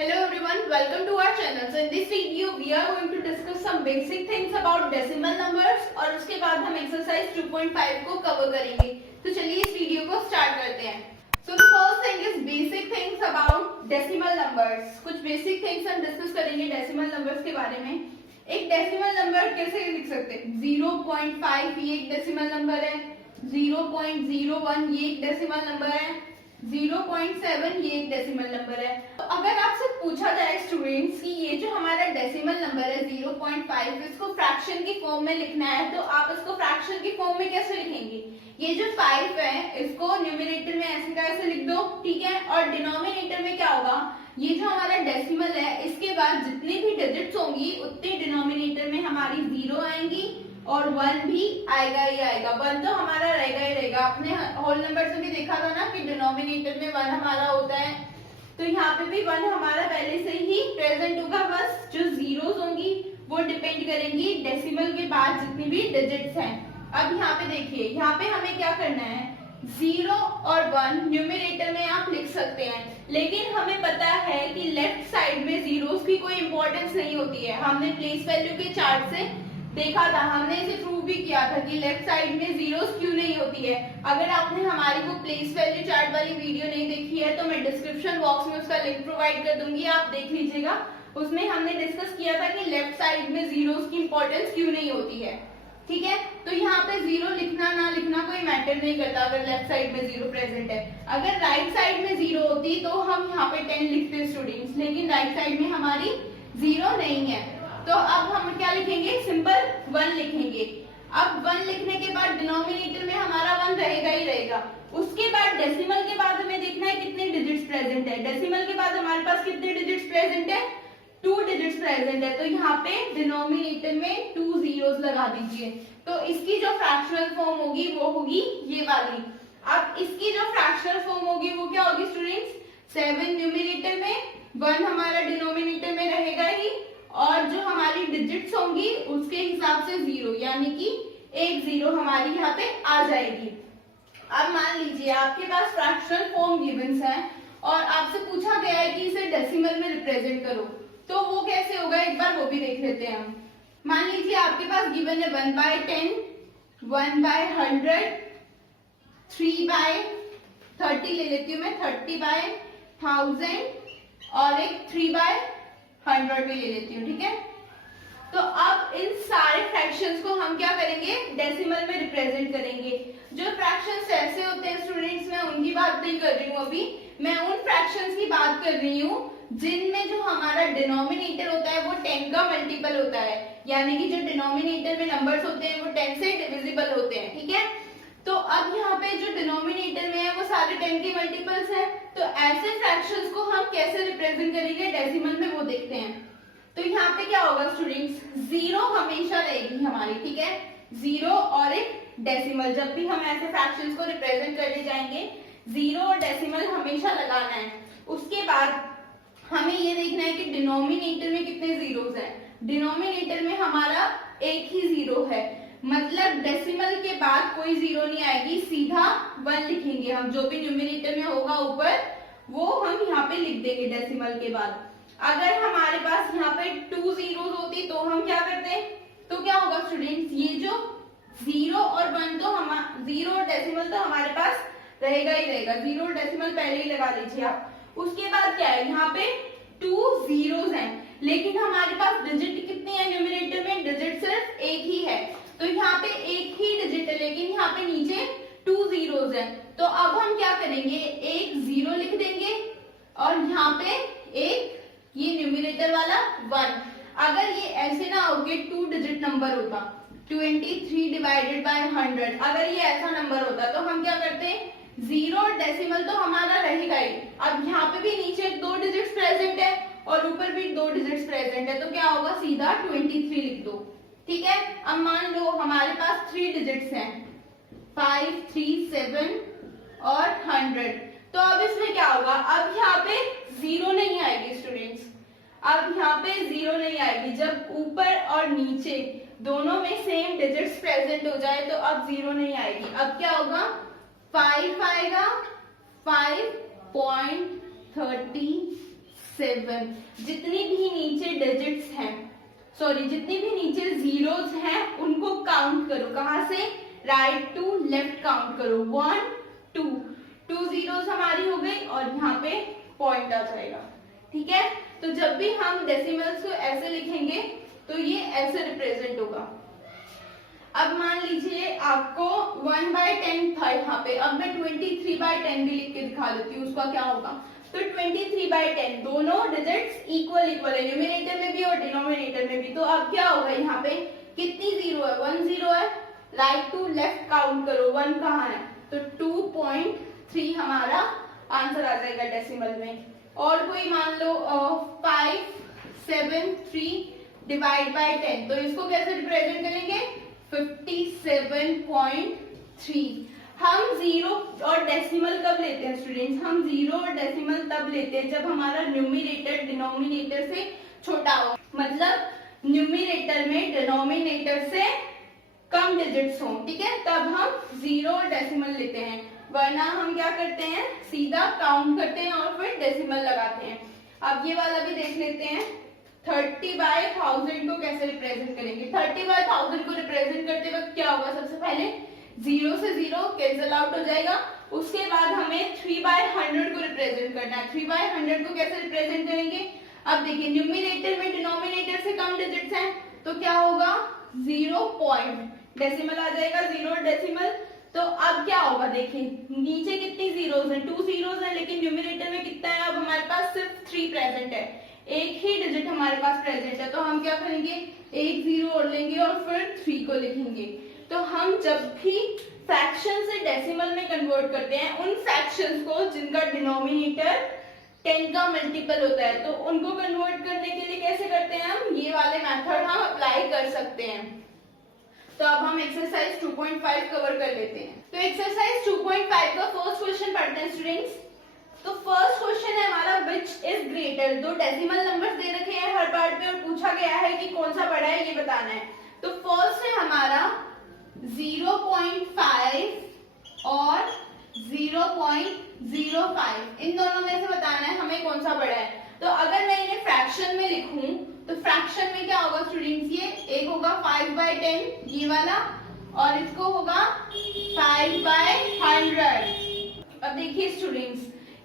Hello everyone, welcome to our channel. So in this video we are going to discuss some basic things about decimal numbers और उसके बाद हम exercise 2.5 को cover करेंगे. तो चलिए इस वीडियो को start करते हैं. So the first thing is basic things about decimal numbers. कुछ basic things हम discuss करेंगे decimal numbers के बारे में. एक decimal number कैसे लिख सकते हैं? 0.5 ये एक decimal number है, 0.01 ये एक decimal number है, 0.7 ये एक डेसिमल नंबर है. तो अगर आपसे पूछा जाए स्टूडेंट्स कि ये जो हमारा डेसिमल नंबर है 0.5 इसको फ्रैक्शन की फॉर्म में लिखना है तो आप इसको फ्रैक्शन की फॉर्म में कैसे लिखेंगे? ये जो 5 है इसको न्यूमरेटर में ऐसे का ऐसे लिख दो, ठीक है. और डिनोमिनेटर में क्या होगा? ये जो हमारा डेसिमल है इसके बाद जितनी भी डिजिट्स होंगी उतनी डिनोमिनेटर में हमारी 0 आएंगी और 1 भी आएगा ही आएगा. 1 तो हमारा रहेगा ही रहेगा. आपने होल नंबर से भी देखा था ना कि डिनोमिनेटर में 1 हमारा होता है, तो यहाँ पे भी 1 हमारा पहले से ही प्रेजेंट होगा. बस जो जीरोस होंगी वो डिपेंड करेंगी डेसिमल के बाद जितनी भी डिजिट्स हैं. अब यहाँ पे देखिए, यहाँ पे हमें क्या करना है? 0 और 1 न्यूमरेटर में आप लिख सकते हैं, लेकिन हमें पता है कि लेफ्ट साइड में जीरोस की कोई इंपॉर्टेंस नहीं होती है. हमने प्लेस वैल्यू के चार्ट से देखा था, हमने इसे प्रूव भी किया था कि लेफ्ट साइड में जीरोस क्यों नहीं होती है. अगर आपने हमारी वो प्लेस वैल्यू चार्ट वाली वीडियो नहीं देखी है तो मैं डिस्क्रिप्शन बॉक्स में उसका लिंक प्रोवाइड कर दूंगी, आप देख लीजिएगा. उसमें हमने डिस्कस किया था कि लेफ्ट साइड में जीरोस की इंपॉर्टेंस क्यों नहीं होती है, ठीक है. तो यहाँ पे 0 लिखना ना लिखना कोई मैटर नहीं करता अगर लेफ्ट साइड में 0 प्रेजेंट है. अगर राइट साइड में 0 होती तो हम यहाँ पे 10 लिखते स्टूडेंट्स, लेकिन राइट साइड में हमारी 0 नहीं है. तो अब हम क्या लिखेंगे? सिंपल 1 लिखेंगे. अब 1 लिखने के बाद डिनोमिनेटर में हमारा 1 रहेगा ही रहेगा. उसके बाद डेसिमल के बाद हमें देखना है कितने डिजिट्स प्रेजेंट है. डेसिमल के बाद हमारे पास कितने डिजिट्स प्रेजेंट है? 2 डिजिट्स प्रेजेंट है. तो यहाँ पे डिनोमिनेटर में 2 जीरोस लगा दीजिए. तो इसकी जो फ्रैक्शनल फॉर्म होगी वो होगी ये वाली. अब इसकी जो फ्रैक्शनल फॉर्म होगी वो क्या होगी स्टूडेंट्स? 7 न्यूमरेटर में, 1 हमारा डिनोमिनेटर में रहेगा ही, और जो हमारी डिजिट्स होंगी उसके हिसाब से 0, यानी कि एक 0 हमारी यहाँ पे आ जाएगी. अब मान लीजिए आपके पास फ्रैक्शनल फॉर्म गिवंस है और आपसे पूछा गया है कि इसे डेसिमल में रिप्रेजेंट करो, तो वो कैसे होगा एक बार वो भी देख लेते हैं हम. मान लीजिए आपके पास गिवन है 1/10, 1/100, 3/30 ले लेती हूँ मैं, 30/1000 और एक 3/100 भी ले लेती हूँ, ठीक है. तो अब इन सारे फ्रैक्शंस को हम क्या करेंगे? डेसिमल में रिप्रेजेंट करेंगे. जो फ्रैक्शंस ऐसे होते हैं स्टूडेंट्स, मैं उनकी बात नहीं कर रही हूँ अभी, मैं उन फ्रैक्शंस की बात कर रही हूँ जिनमें जो हमारा डिनोमिनेटर होता है वो 10 का मल्टीपल होता है, यानी कि जो डिनोमिनेटर में नंबर्स होते हैं वो 10 से डिविजिबल होते हैं, ठीक है. तो अब यहाँ पे जो डिनोमिनेटर में है वो सारे 10 के मल्टीपल्स हैं. तो ऐसे फ्रैक्शंस को हम कैसे रिप्रेजेंट करेंगे डेसिमल में वो देखते हैं. तो यहाँ पे क्या होगा स्टूडेंट्स? 0 हमेशा रहेगी हमारी, ठीक है. 0 और एक डेसिमल, जब भी हम ऐसे फ्रैक्शंस को रिप्रेजेंट करने जाएंगे 0 और डेसिमल हमेशा लगाना है. उसके बाद हमें ये देखना है कि डिनोमिनेटर में कितने जीरोस हैं. डिनोमिनेटर में हमारा एक ही 0 है, मतलब डेसिमल के बाद कोई 0 नहीं आएगी, सीधा 1 लिखेंगे हम. जो भी न्यूमरेटर में होगा ऊपर वो हम यहाँ पे लिख देंगे डेसिमल के बाद. अगर हमारे पास यहाँ पे 2 जीरोस होती तो हम क्या करते? तो क्या होगा स्टूडेंट्स? ये जो 0 और 1 तो 0 और डेसिमल तो हमारे पास रहेगा ही रहेगा. 0 और डेसिमल पहले ही लगा लीजिए आप. उसके बाद क्या है? यहाँ पे 2 जीरोस हैं, लेकिन हमारे पास डिजिट कितनी है न्यूमरेटर में? डिजिट सिर्फ एक ही है, तो यहाँ पे एक ही डिजिट है, लेकिन यहाँ पे नीचे 2 जीरोस हैं. तो अब हम क्या करेंगे? एक 0 लिख देंगे और यहाँ पे एक ये न्यूमरेटर वाला 1. अगर ये ऐसे ना होके 2 डिजिट नंबर होता, 23/100, अगर ये ऐसा नंबर होता तो हम क्या करते? 0 और डेसिमल तो हमारा रहेगा ही. अब यहाँ पे भी नीचे 2 डिजिट्स प्रेजेंट है और ऊपर भी 2 डिजिट्स प्रेजेंट है, तो क्या होगा? सीधा 23 लिख दो, ठीक है. अब मान लो हमारे पास 3 डिजिट्स हैं, 5, 3, 7 और 100. तो अब इसमें क्या होगा? अब यहाँ पे 0 नहीं आएगी स्टूडेंट्स. अब यहाँ पे 0 नहीं आएगी. जब ऊपर और नीचे दोनों में सेम डिजिट्स प्रेजेंट हो जाए तो अब 0 नहीं आएगी. अब क्या होगा? 5 आएगा, 5.37 7। जितनी भी नीचे डिजिट्स हैं, सॉरी जितनी भी नीचे जीरोस हैं उनको काउंट करो। कहां से? राइट टू लेफ्ट काउंट करो। 1 2 2 जीरोस हमारी हो गई और यहाँ पे पॉइंट आ जाएगा। ठीक है, तो जब भी हम डेसिमल्स को ऐसे लिखेंगे तो ये ऐसे रिप्रेजेंट होगा। अब मान लीजिए आपको 1/10 था यहाँ पे, अब मैं 23/10 भी लिख के दिखा देती हूँ, उसका क्या होगा। तो 23/10 दोनों डिजिट्स इक्वल है, न्यूमरेटर में भी और डिनोमिनेटर में भी। तो अब क्या होगा, यहाँ पे कितनी जीरो है? 1 जीरो है। राइट टू लेफ्ट काउंट करो, 1 कहाँ है? तो 2.3 हमारा आंसर आ जाएगा डेसिमल में। और कोई मान लो 573 डिवाइड बाय 10, तो इसको कैसे रिप्रेजेंट करेंगे? 57.3। हम जीरो और डेसिमल कब लेते हैं स्टूडेंट्स? हम जीरो और डेसिमल तब लेते हैं जब हमारा न्यूमरेटर डिनोमिनेटर से छोटा हो, मतलब न्यूमरेटर में डिनोमिनेटर से कम डिजिट्स हो। ठीक है, तब हम जीरो और डेसिमल लेते हैं, वरना हम क्या करते हैं, सीधा काउंट करते हैं और फिर डेसिमल लगाते हैं। अब ये वाला भी देख लेते हैं, 30/1000 को कैसे रिप्रेजेंट करेंगे। 30/1000 को रिप्रेजेंट करते वक्त क्या होगा, सबसे पहले जीरो से जीरो कैंसिल आउट हो जाएगा। उसके बाद हमें 3/100 को रिप्रेजेंट करना है। 3/100 को कैसे रिप्रेजेंट करेंगे? अब देखिए न्यूमरेटर में डिनोमिनेटर से कम डिजिट्स हैं, तो क्या होगा, 0 पॉइंट, डेसिमल आ जाएगा, 0 डेसिमल। तो अब क्या होगा, देखिए नीचे कितनी जीरोस हैं? 2 जीरोस हैं, लेकिन न्यूमरेटर में कितना है? अब हमारे पास सिर्फ 3 प्रेजेंट है, एक ही डिजिट हमारे पास प्रेजेंट है। तो हम क्या करेंगे, एक जीरो और लेंगे और फिर 3 को लिखेंगे। तो हम जब भी फ्रैक्शन से डेसिमल में कन्वर्ट करते हैं, उन फ्रैक्शंस को जिनका डिनोमिनेटर 10 का मल्टीपल होता है, तो उनको कन्वर्ट करने के लिए कैसे करते हैं हम, ये वाले मेथड हम अप्लाई कर सकते हैं। तो अब हम एक्सरसाइज 2.5 कवर कर लेते हैं। तो एक्सरसाइज 2.5 का फर्स्ट क्वेश्चन पढ़ते हैं स्टूडेंट्स। तो फर्स्ट क्वेश्चन है हमारा, विच इज ग्रेटर। दो डेसिमल नंबर्स दे रखे हैं हर पार्ट में और पूछा गया है कि कौन सा बड़ा है, ये बताना है। तो फर्स्ट है हमारा 0.5 और 0.05, इन दोनों में से बताना है हमें कौन सा बड़ा है। तो अगर मैं इन्हें फ्रैक्शन में लिखूं तो फ्रैक्शन में क्या होगा स्टूडेंट्स, ये एक होगा 5/10 ये वाला, और इसको होगा 5/100। अब देखिए स्टूडेंट्स,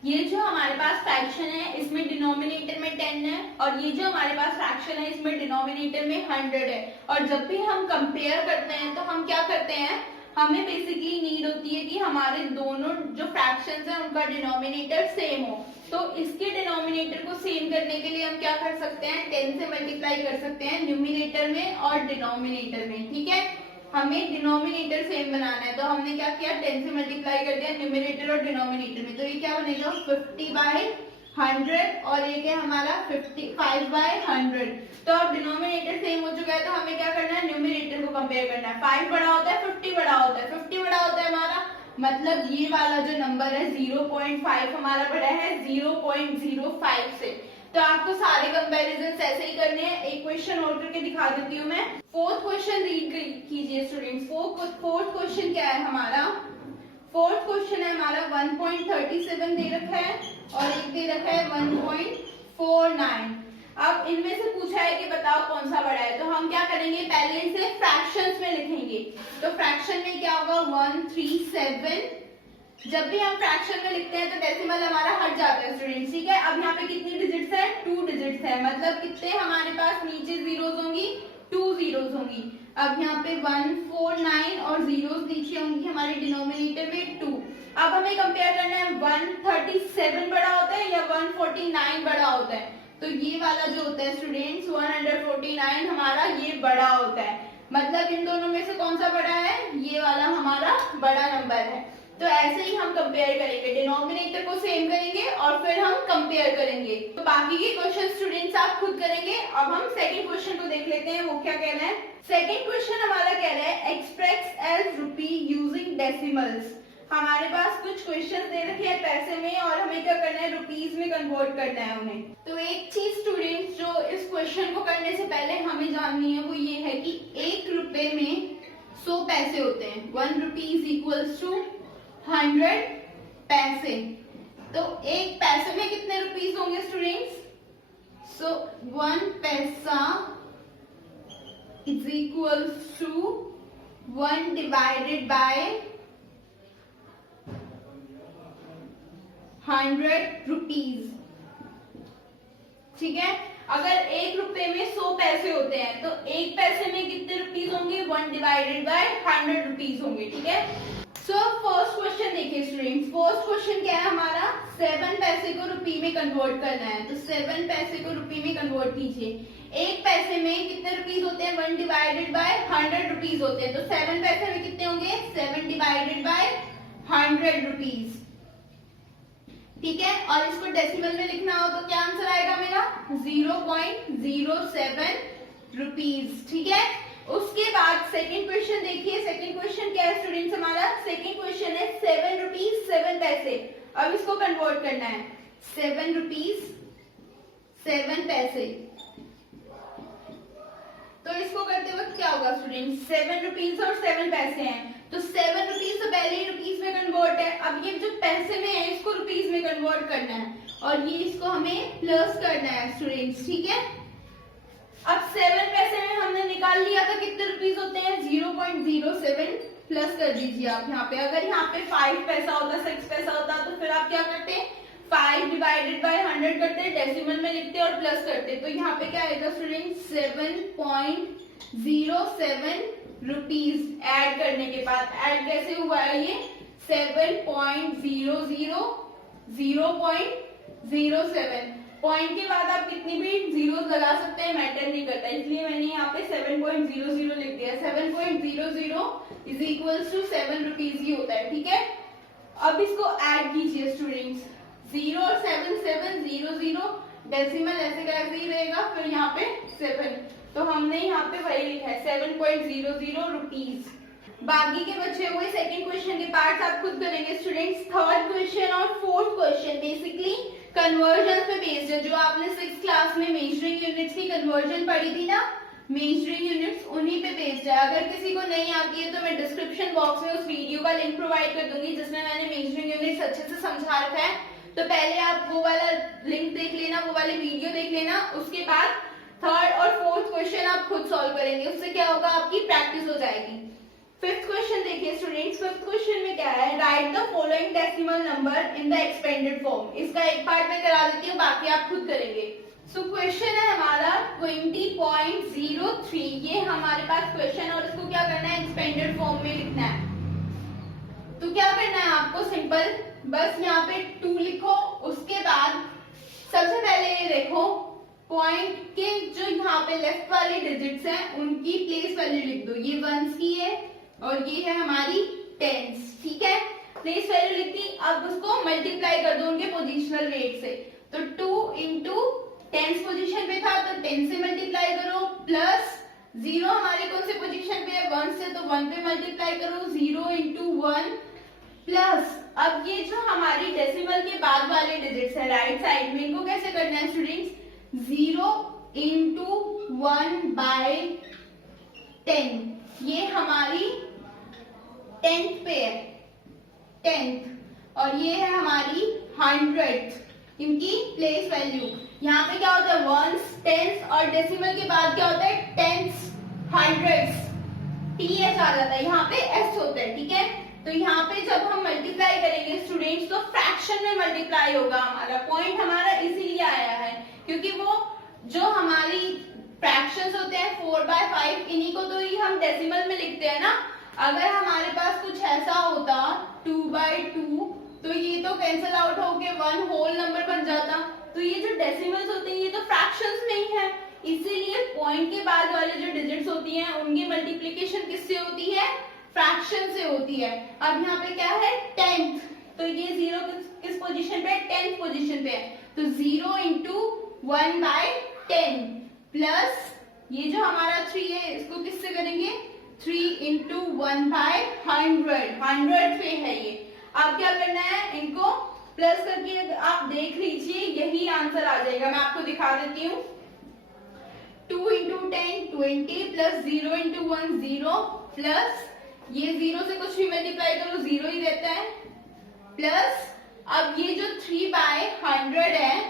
ये जो हमारे पास फ्रैक्शन है इसमें डिनोमिनेटर में 10 है, और ये जो हमारे पास फ्रैक्शन है इसमें डिनोमिनेटर में 100 है। और जब भी हम कंपेयर करते हैं तो हम क्या करते हैं, हमें बेसिकली नीड होती है कि हमारे दोनों जो फ्रैक्शंस हैं उनका डिनोमिनेटर सेम हो। तो इसके डिनोमिनेटर को सेम करने के लिए हम क्या कर सकते हैं, 10 से मल्टीप्लाई कर सकते हैं न्यूमिनेटर में और डिनोमिनेटर में। ठीक है, हमें डिनोमिनेटर सेम बनाना है, तो हमने क्या किया, 10 से मल्टीप्लाई कर दिया न्यूमिनेटर और डिनोमिनेटर में। तो ये क्या बनेगा, 50/100, और ये क्या हमारा 55/100। तो अब डिनोमिनेटर सेम हो चुका है, तो हमें क्या करना है, न्यूमिनेटर को कंपेयर करना है। 5 बड़ा होता है, 50 बड़ा होता है, 50 बड़ा होता है हमारा, मतलब ये वाला जो नंबर है 0.5 हमारा बड़ा है 0.05 से। तो आपको सारे कंपैरिजन ऐसे ही करने हैं। एक क्वेश्चन और करके दिखा देती हूँ मैं। फोर्थ क्वेश्चन रीड कीजिए स्टूडेंट्स। फोर्थ क्वेश्चन क्या है हमारा, फोर्थ क्वेश्चन है हमारा 1.37 दे रखा है और एक दे रखा है 1.49। अब इनमें से पूछा है कि बताओ कौन सा बड़ा है, तो हम क्या करेंगे, पहले इसे फ्रैक्शंस में लिखेंगे। तो फ्रैक्शन में क्या होगा, 137। जब भी हम फ्रैक्शन में लिखते हैं तो डेसिमल हमारा हट जाता है स्टूडेंट्स। ठीक है, अब यहाँ पे कितनी डिजिट्स है, 2 डिजिट्स है, मतलब कितने हमारे पास नीचे जीरोस होंगी, 2 जीरोस होंगी। अब यहाँ पे 149 और जीरोस नीचे होंगी हमारे डिनोमिनेटर में 2। अब हमें कंपेयर करना है 137 बड़ा होता है या 149 बड़ा होता है। तो ये वाला जो होता है स्टूडेंट्स 149 हमारा ये बड़ा होता है, मतलब इन दोनों में से कौन सा बड़ा है, ये वाला हमारा बड़ा नंबर है। तो ऐसे ही हम कंपेयर करेंगे, डिनोमिनेटर को सेम करेंगे और फिर हम कंपेयर करेंगे। तो बाकी के क्वेश्चन स्टूडेंट्स आप खुद करेंगे। अब हम सेकंड क्वेश्चन को देख लेते हैं, वो क्या कह रहा है। सेकंड क्वेश्चन हमारा कह रहा है एक्सप्रेस एज रुपी यूजिंग डेसिमल्स। हमारे पास कुछ क्वेश्चन दे रखे हैं पैसे में और हमें क्या करना है, रुपीज में कन्वर्ट करना है उन्हें। तो एक चीज स्टूडेंट्स जो इस क्वेश्चन को करने से पहले हमें जाननी है वो ये है कि 1 रुपए में 100 पैसे होते हैं। 1 रुपीज इक्वल्स टू 100 पैसे। तो एक पैसे में कितने रुपीस होंगे स्टूडेंट्स, 1 पैसा is equals to 1 divided by 100 rupees. ठीक है, अगर 1 रुपए में 100 पैसे होते हैं तो 1 पैसे में कितने रुपीज होंगे? 1 डिवाइडेड बाय 100 रुपीज होंगे। ठीक है, सो फर्स्ट क्वेश्चन देखिए स्टूडेंट्स, फर्स्ट क्वेश्चन क्या है हमारा? 7 पैसे को रुपये में कन्वर्ट करना है, तो 7 पैसे को रुपये में कन्वर्ट कीजिए। 1 पैसे में कितने रुपीज होते हैं? 1 डिवाइडेड बाय 100 रुपीज होते हैं, तो 7 पैसे में कितने होंगे? 7 डिवाइडेड बाय 100 रुपीज। ठीक है, और इसको डेसिमल में लिखना हो तो क्या आंसर आएगा मेरा? 0.07 रुपीज। ठीक है, उसके बाद सेकंड क्वेश्चन देखिए, सेकंड क्वेश्चन क्या है स्टूडेंट्स हमारा? सेकंड क्वेश्चन है 7 रुपीज 7 पैसे। अब इसको कन्वर्ट करना है, 7 रुपीज 7 पैसे। तो इसको करते वक्त क्या होगा स्टूडेंट्स? 7 रुपीज और 7 पैसे हैं, तो 7 रुपीज तो पहले ही रुपीज में कन्वर्ट है, अब ये जो पैसे में है इसको रुपीज में कन्वर्ट करना है, और ये इसको हमें प्लस करना है स्टूडेंट्स। ठीक है, अब 7 पैसे में हमने निकाल लिया था कितने रुपीज होते हैं? 0.07 प्लस कर दीजिए आप यहाँ पे। अगर यहाँ पे 5 पैसा होता, 6 पैसा होता तो फिर आप क्या करते? 5 डिवाइडेड बाय 100 करते, डेसिमल में लिखते और प्लस करते। तो यहाँ पे क्या आएगा स्टूडेंट? 7.07 रुपीज ऐड करने के बाद, ऐड कैसे हुआ है ये? 0.07 पॉइंट के बाद आप कितनी भी जीरोस लगा सकते हैं, मैटर नहीं करता, इसलिए मैंने यहाँ पे 7.00 लिख दिया। 7.00 इज इक्वल्स टू 7 रुपीज ही होता है। ठीक है, अब इसको ऐड कीजिए स्टूडेंट्स, 0 और 7 700, डेसिमल ऐसे का ऐसे ही रहेगा, फिर यहाँ पे 7, तो हमने यहाँ पे वही लिखा है 7.00 रुपीज। बाकी के बचे हुए सेकंड क्वेश्चन के पार्ट्स आप खुद करेंगे स्टूडेंट्स। थर्ड क्वेश्चन और फोर्थ क्वेश्चन बेसिकली कन्वर्जन पे बेस्ड है, जो आपने 6th क्लास में मेजरिंग यूनिट्स की कन्वर्जन पढ़ी थी ना, मेजरिंग यूनिट्स उन्हीं पे बेस्ड है। अगर किसी को नहीं आती है तो मैं डिस्क्रिप्शन बॉक्स में उस वीडियो का लिंक प्रोवाइड कर दूंगी जिसमें मैंने मेजरिंग यूनिट्स अच्छे से समझा रखा है, तो पहले आप वो वाला लिंक देख लेना, वो वाली वीडियो देख लेना, उसके बाद थर्ड और फोर्थ क्वेश्चन आप खुद सॉल्व करेंगे, उससे क्या होगा? आपकी प्रैक्टिस हो जाएगी। फिफ्थ क्वेश्चन देखिए स्टूडेंट्स, फिफ्थ क्वेश्चन में क्या है? Right the following decimal number in the expanded form. इसका एक पार्ट में करा देती हूँ, बाकी आप खुद करेंगे। सो क्वेश्चन है हमारा 20.03, ये हमारे पास क्वेश्चन, और इसको क्या करना है? एक्सपेंडेड फॉर्म में लिखना है। तो क्या करना है आपको? सिंपल, बस यहाँ पे 2 लिखो, उसके बाद सबसे पहले ये देखो पॉइंट के जो यहाँ पे लेफ्ट वाले डिजिट्स हैं उनकी प्लेस वैल्यू लिख दो। ये वंस की है और ये है हमारी टेंस। ठीक है, प्लेस वैल्यू लिख दी, अब उसको मल्टीप्लाई कर दो उनके पोजिशनल रेट से। तो 2 इंटू टेंस पोजिशन पे था तो 10 से मल्टीप्लाई करो, प्लस 0 हमारे कौन से पोजिशन पे है? 1 से, तो 1 पे मल्टीप्लाई करो, 0 इंटू 1 प्लस, अब ये जो हमारी डेसिमल के बाद वाले डिजिट्स है राइट साइड में, इनको कैसे करना है स्टूडेंट्स? 0 इंटू 1 बाय 10, ये हमारी 10th पे है, 10th, और ये है हमारी 100th, इनकी प्लेस वैल्यू। यहाँ पे क्या होता है? वंस, टेंस, और डेसिमल के बाद क्या होता है? टेंस, हंड्रेड्स, TH आ जाता है, यहाँ पे S होता है। ठीक है, तो यहाँ पे जब हम मल्टीप्लाई करेंगे स्टूडेंट्स तो फ्रैक्शन में मल्टीप्लाई होगा हमारा। पॉइंट हमारा इसीलिए आया है क्योंकि वो जो हमारी फ्रैक्शंस होते हैं 4/5, इन्हीं को तो ही हम डेसिमल में लिखते हैं ना। अगर हमारे पास कुछ ऐसा होता 2/2, तो ये तो कैंसिल आउट होके 1 होल नंबर बन जाता। तो ये जो डेसिमल्स होते हैं ये तो फ्रैक्शंस में ही है, इसीलिए पॉइंट के बाद वाले जो डिजिट्स होती हैं उनकी मल्टीप्लीकेशन किससे होती है? फ्रैक्शन से होती है। अब यहाँ पे क्या है? 10th, तो ये 0 किस पोजीशन पे है? 10th पोजीशन पे है, तो 0 इंटू 1 बाय 10 प्लस ये जो हमारा 3 है इसको किससे करेंगे? 3 इंटू 1 बाय 100 पे है ये। अब क्या करना है? इनको प्लस करके आप देख लीजिए, यही आंसर आ जाएगा। मैं आपको दिखा देती हूँ। 2 इंटू 10 20 प्लस 0 इंटू 1 0 प्लस ये 0 से कुछ भी मल्टीप्लाई करो 0 ही रहता है, प्लस अब ये जो 3/100 है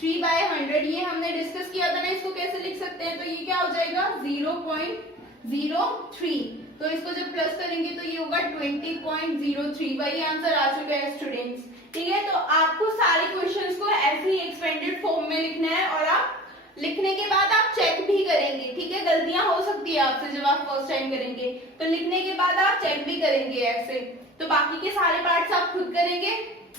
3/100 ये हमने डिस्कस किया था ना, इसको कैसे लिख सकते हैं, तो ये क्या हो जाएगा 0.03। तो इसको जब प्लस करेंगे तो ये होगा 20.03। वही आंसर आ चुका है स्टूडेंट्स। ठीक है, तो आपको सारे क्वेश्चंस को ऐसे ही एक्सपेंडेड फॉर्म में लिखना है और आप लिखने के बाद आप चेक भी करेंगे। ठीक है, गलतियां हो सकती है आपसे जब आप फर्स्ट टाइम करेंगे, तो लिखने के बाद आप चेक भी करेंगे ऐसे। तो बाकी के सारे पार्ट्स आप खुद करेंगे।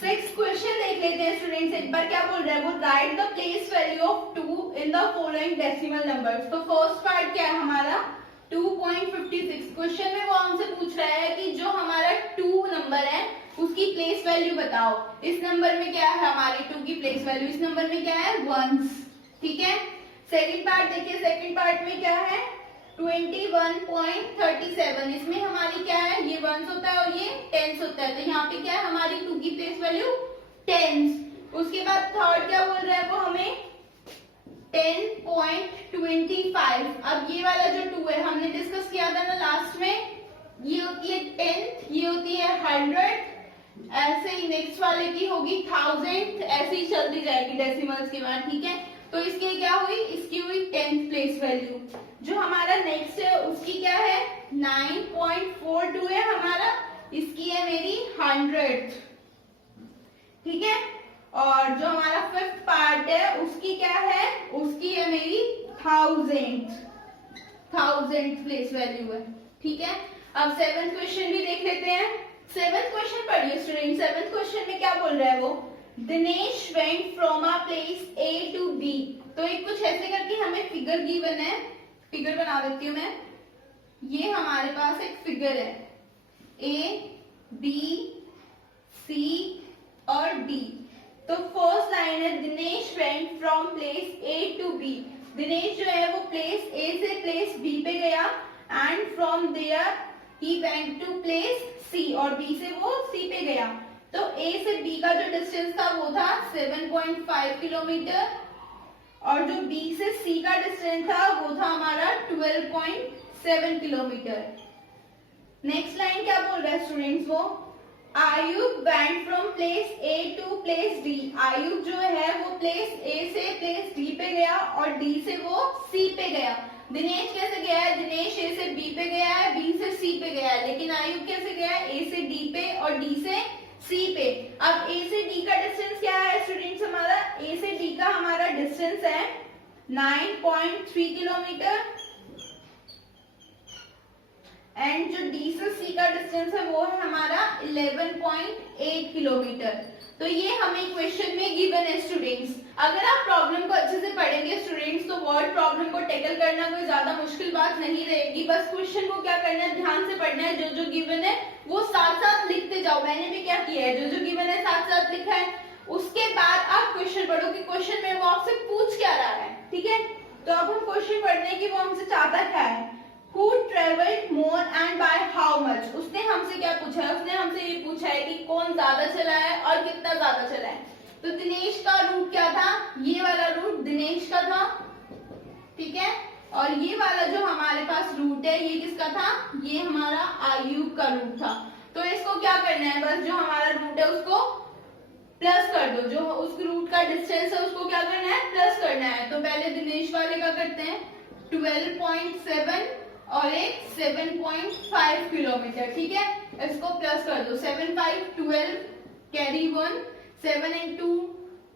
नेक्स्ट क्वेश्चन देख लेते हैं स्टूडेंट्स, एक बार क्या बोल रहा है वो, right the place value of 2 in the following decimal numbers. तो फर्स्ट पार्ट क्या है हमारा 2.56। क्वेश्चन में वो हमसे पूछ रहा है कि जो हमारा 2 नंबर है उसकी प्लेस वैल्यू बताओ। इस नंबर में क्या है हमारी 2 की प्लेस वैल्यू, इस नंबर में क्या है 1। ठीक है, सेकंड पार्ट देखिए, सेकंड पार्ट में क्या है 21.37। इसमें हमारी क्या है, ये 1s होता है और ये 10s होता है, तो यहाँ पे क्या है हमारी 2 की प्लेस वैल्यू 10s। उसके बाद थर्ड क्या बोल रहा है वो हमें 10.25। अब ये वाला जो 2 है हमने डिस्कस किया था ना लास्ट में, ये होती है 10th, ये होती है 100, ऐसे ही नेक्स्ट वाले की होगी 1000, ऐसे ही चलती जाएगी डेसिमल्स के बाद। ठीक है, तो इसकी क्या हुई, इसकी हुई 10th प्लेस वैल्यू। जो हमारा नेक्स्ट है उसकी क्या है 9.42 है हमारा, इसकी है मेरी 100th। ठीक है, और जो हमारा फिफ्थ पार्ट है उसकी क्या है, उसकी है मेरी 1000th प्लेस वैल्यू है। ठीक है, अब 7th क्वेश्चन भी देख लेते हैं। 7th क्वेश्चन पढ़िए स्टूडेंट। 7th क्वेश्चन में क्या बोल रहा है वो, Dinesh went from a place A to B। तो एक कुछ ऐसे करके हमें फिगर गिवन है, फिगर बना देती हूँ मैं। ये हमारे पास एक फिगर है A, B, C और D। तो फर्स्ट लाइन है Dinesh went from place A to B। Dinesh जो है वो प्लेस A से प्लेस B पे गया and from there he went to place C, और B से वो C पे गया। तो A से B का जो डिस्टेंस था वो था 7.5 किलोमीटर, और जो B से C का डिस्टेंस था वो था हमारा 12.7 किलोमीटर। नेक्स्ट लाइन क्या बोल रहा है स्टूडेंट्स वो, Ayub went from place A to place D। Ayub जो है वो प्लेस A से प्लेस D पे गया और D से वो C पे गया। दिनेश कैसे गया है, दिनेश A से B पे गया है, B से C पे गया है, लेकिन आयुब कैसे गया है A से D पे और D से C पे। अब A से D का डिस्टेंस क्या है स्टूडेंट्स, हमारा A से D का हमारा डिस्टेंस है 9.3 किलोमीटर, एंड जो D से C का डिस्टेंस है वो है हमारा 11.8 किलोमीटर। तो ये हमें क्वेश्चन में गिवन है स्टूडेंट्स। अगर आप प्रॉब्लम को अच्छे से पढ़ेंगे स्टूडेंट्स तो वर्ड प्रॉब्लम को टैकल करना कोई ज्यादा मुश्किल बात नहीं रहेगी। बस क्वेश्चन को क्या करना है, ध्यान से पढ़ना है, जो जो गिवन है वो साथ साथ लिखते जाओ। मैंने भी क्या किया है, जो जो गिवन है साथ साथ लिखा है। उसके बाद आप क्वेश्चन पढ़ो कि क्वेश्चन में वो आपसे पूछ क्या रहा है। ठीक है, तो अब हम क्वेश्चन पढ़ने की वो हमसे चाहता क्या है, Who traveled more and by how much। उसने हमसे क्या पूछा है, उसने हमसे ये पूछा है कि कौन ज्यादा चला है और कितना ज्यादा चला है। तो दिनेश का रूट क्या था, ये वाला रूट दिनेश का था। ठीक है, और ये वाला जो हमारे पास रूट है ये किसका था, ये हमारा आयुब का रूट था। तो इसको क्या करना है, बस जो हमारा रूट है उसको प्लस कर दो, जो उस रूट का डिस्टेंस है उसको क्या करना है, प्लस करना है। तो पहले दिनेश वाले का करते हैं 12.7 और एक 7.5 किलोमीटर। ठीक है, इसको प्लस कर दो, 7 5 12 कैरी 1, 7 into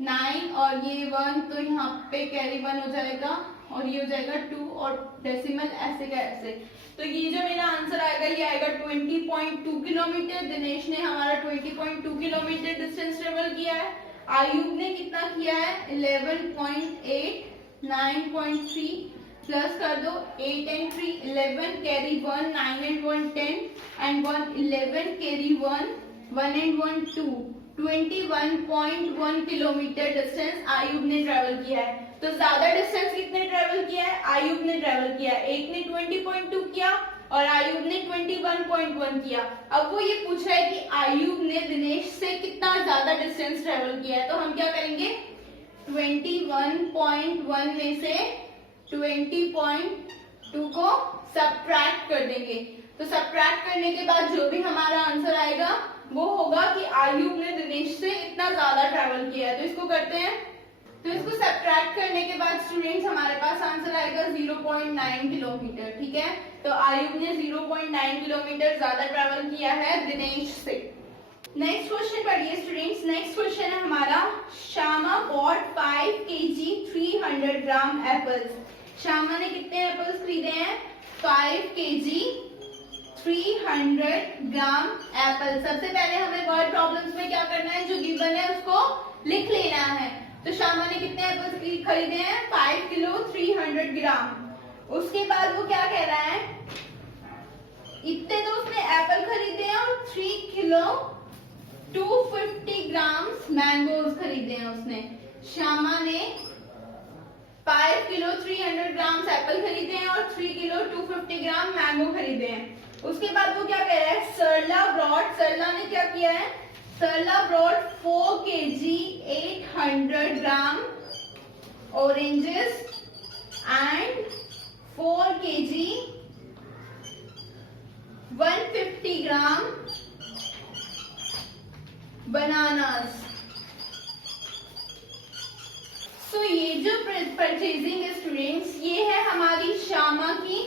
9 और ये 1, तो यहाँ पे कैरी 1 हो जाएगा और ये हो जाएगा 2 और डेसिमल ऐसे का ऐसे। तो ये जो मेरा आंसर आएगा ये आएगा 20.2 किलोमीटर। दिनेश ने हमारा 20.2 किलोमीटर डिस्टेंस ट्रेवल किया है। आयुब ने कितना किया है 11.8, 9.3 प्लस कर दो 8 and 3 11 carry 1, 9 and 1 10 and 1 11 carry 1 and 1 2, 21.1 kilometre distance Ayub ने ट्रेवल किया है। तो ज्यादा डिस्टेंस कितने ट्रेवल किया है, आयुब ने ट्रेवल किया है। एक ने 20.2 किया और आयुब ने 21.1 किया। अब वो ये पूछ रहा है कि आयुब ने दिनेश से कितना ज्यादा डिस्टेंस ट्रेवल किया है। तो हम क्या करेंगे 21.1 में से 20.2 को सबट्रैक्ट कर देंगे। तो सबट्रैक्ट करने के बाद जो भी हमारा आंसर आएगा वो होगा कि आयुब ने दिनेश से इतना ज्यादा ट्रैवल किया है। तो इसको करते हैं तो इसको सब्ट्रैक्ट करने के बाद स्टूडेंट्स हमारे पास आंसर आएगा 0.9 किलोमीटर। ठीक है, तो आयुब ने 0.9 किलोमीटर ज्यादा ट्रैवल किया है दिनेश से। नेक्स्ट क्वेश्चन पढ़िए स्टूडेंट्स। नेक्स्ट क्वेश्चन है हमारा, श्यामा बॉट 5 kg 300 ग्राम एप्पल्स। श्यामा ने कितने एप्पल्स खरीदे हैं? 5 kg 300 ग्राम एप्पल। सबसे पहले हमें वर्ड प्रॉब्लम्स में क्या करना है, जो गिवन है उसको लिख लेना है। तो श्यामा ने कितने एप्पल्स खरीदे हैं? 5 किलो 300 ग्राम। उसके बाद वो क्या कह रहा है, इतने तो उसने एप्पल खरीदे हैं और 3 किलो 250 ग्राम मैंगोज खरीदे हैं उसने। श्यामा ने 5 किलो 300 ग्राम एप्पल खरीदे हैं और 3 किलो 250 ग्राम मैंगो खरीदे हैं। उसके बाद वो क्या कह रहा है, सरला ब्रॉड, सरला ने क्या किया है, Sarla brought 4 kg 800 gram oranges and 4 kg 150 gram bananas। So ये जो परचेजिंग है स्टूडेंट्स, ये है हमारी श्यामा की,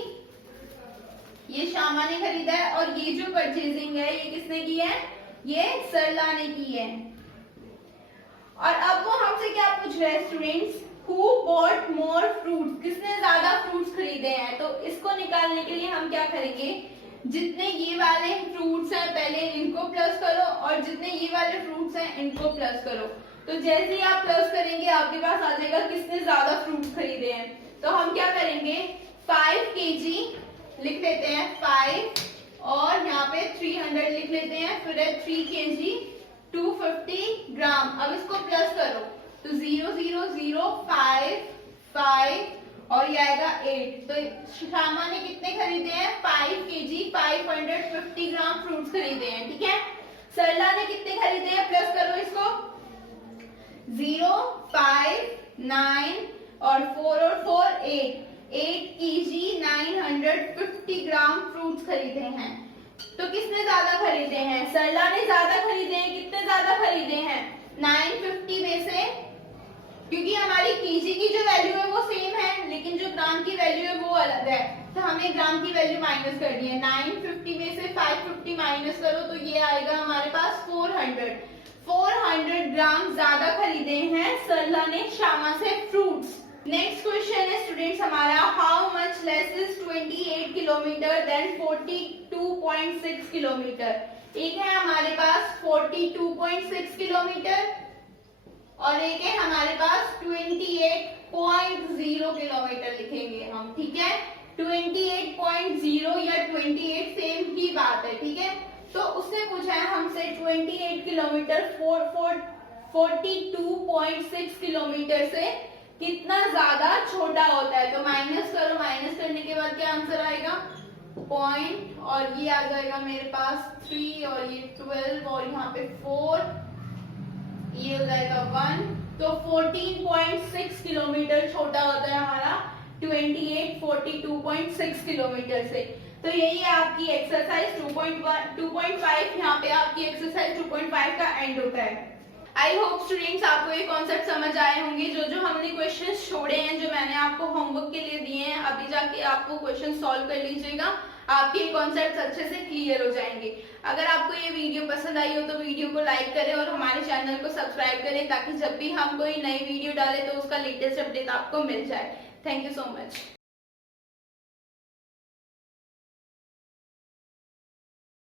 ये श्यामा ने खरीदा है, और ये जो परचेजिंग है ये किसने की है, ये सरला ने की है। और अब वो हमसे क्या पूछ रहे हैं students, who bought more fruits, किसने ज्यादा फ्रूट्स खरीदे हैं। तो इसको निकालने के लिए हम क्या करेंगे, जितने ये वाले फ्रूट्स हैं पहले इनको प्लस करो और जितने ये वाले फ्रूट्स हैं इनको प्लस करो। तो जैसे ही आप प्लस करेंगे आपके पास आ जाएगा किसने ज्यादा फ्रूट्स खरीदे हैं। तो हम क्या करेंगे, 5 kg लिख लेते हैं 5 और यहाँ पे 300 लिख लेते हैं, फिर है 3 kg 250 ग्राम। अब इसको प्लस करो तो 0 0 0 5 5 और ये आएगा 8। तो श्यामा ने कितने खरीदे हैं, 5 kg 550 ग्राम फ्रूट्स खरीदे हैं। ठीक है, सरला ने कितने खरीदे हैं, प्लस करो इसको, 0 5 9 और 4 और 4 8 kg 950 ग्राम फ्रूट्स खरीदे हैं। तो किसने ज्यादा खरीदे हैं, सरला ने ज्यादा खरीदे हैं। कितने ज्यादा खरीदे हैं, 950 में से, क्योंकि हमारी केजी की जो वैल्यू है वो सेम है लेकिन जो ग्राम की वैल्यू है वो अलग है, तो हमें ग्राम की वैल्यू माइनस करनी है। 950 में से 550 माइनस करो तो ये आएगा हमारे पास 400 ग्राम ज्यादा खरीदे हैं सरला ने श्यामा से फ्रूट्स। नेक्स्ट क्वेश्चन है स्टूडेंट्स हमारा, how much less is 28 kilometre than 42.6 kilometre. एक है हमारे पास 42.6 किलोमीटर और एक है हमारे पास 28.0 किलोमीटर लिखेंगे हम। ठीक है, 28.0 या 28 सेम ही बात है। ठीक है, तो उसने पूछा है हमसे 28 किलोमीटर 42.6 किलोमीटर से कितना ज्यादा छोटा होता है। तो माइनस करो, माइनस करने के बाद क्या आंसर आएगा, पॉइंट, और ये आ जाएगा मेरे पास 3 और ये 12 और यहाँ पे 4, ये हो जाएगा 1। तो 14.6 किलोमीटर छोटा होता है हमारा 42.6 किलोमीटर से। तो यही है आपकी एक्सरसाइज 2.5। यहाँ पे आपकी एक्सरसाइज 2.5 का एंड होता है। आई होप स्टूडेंट्स आपको ये कॉन्सेप्ट समझ आए होंगे। जो हमने क्वेश्चन छोड़े हैं, जो मैंने आपको होमवर्क के लिए दिए हैं, अभी जाके आपको क्वेश्चन सॉल्व कर लीजिएगा, आपके कॉन्सेप्ट अच्छे से क्लियर हो जाएंगे। अगर आपको ये वीडियो पसंद आई हो तो वीडियो को लाइक करें और हमारे चैनल को सब्सक्राइब करें ताकि जब भी हम कोई नई वीडियो डालें तो उसका लेटेस्ट अपडेट आपको मिल जाए। Thank you so much.